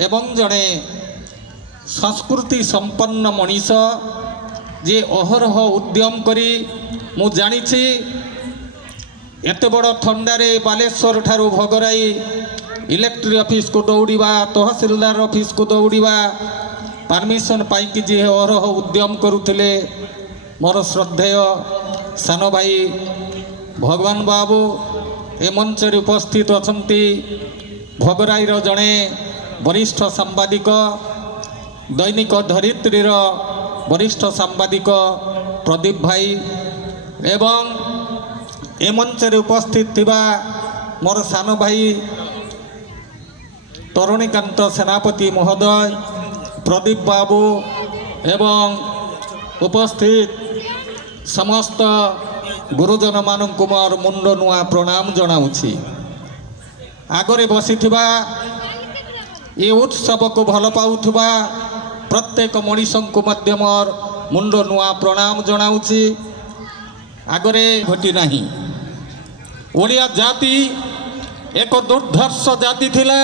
एवं जड़े संस्कृति संपन्न मनीष जे अहरह उद्यम करी मु जानी एत बड़ थंडारे बालेश्वर ठारू भोगराई इलेक्ट्रिक ऑफिस को दौड़ा तहसिलदार ऑफिस को दौड़ा परमिशन पाई जी अहरह उद्यम करुले मोर श्रद्धेय सान भाई भगवान बाबू ए मंच उपस्थित अच्छा भोगराईर जड़े वरिष्ठ सांबादिक दैनिक धरित्रीर वरिष्ठ सांबादिक प्रदीप भाई एवं ए मंच उपस्थित थिबा मोर सान भाई तरुणीकांत सेनापति महोदय प्रदीप बाबू एवं उपस्थित समस्त गुरुजन मानक मोर मुंड नुआ प्रणाम जनाऊँगी। आगरे बसिथिबा ये उत्सव को भल पाउथुबा प्रत्येक मनीषों को मध्य मोर मुंड नुआ प्रणाम जनाऊँगी। आगरे घटी नहीं ओडिया जाति एक दुर्धर्ष जाति थिला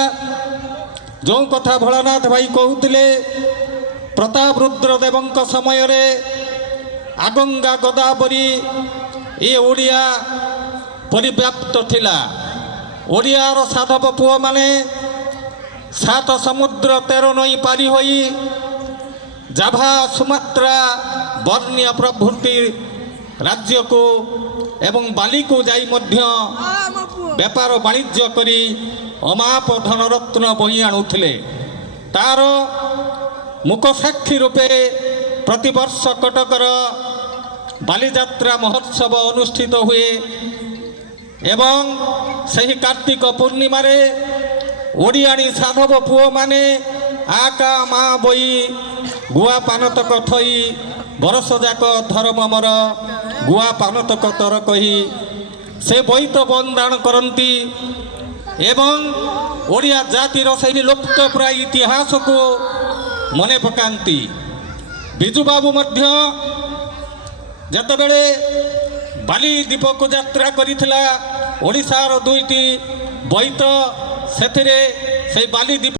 जो कथा भोलानाथ भाई कहते प्रताप रुद्रदेव समय रे आगंगा गोदावरी ये ओडिया परिव्याप्त थिला। ओडियार साधव पुओ माने 7 समुद्र 13 नई पारी होई जाभा सुमात्रा बर्निया प्रभृति राज्य को एवं बाली को जाई मध्य व्यापार वाणिज्य करी अमाप धनरत्न बही आणुथिले। तार मुखसाक्षी रूपे प्रतिवर्ष कटकर बालीजात्रा महोत्सव अनुष्ठित हुए एवं सही कार्तिक पूर्णिमा रे ओडियाणी साधव पुओ माने आका मा बई गुआ पानतक थई बरस जाक धर्म मर गुआ पानतक तर कही से बोईत बंदान करती एवं ओडिया जातिर से लुप्त प्राय इतिहास को मने पकांती। बिजु बाबू मध्य जतबेले बाली दीप को यात्रा करिथिला ओडिशार 2टी बोईत से बाली दीप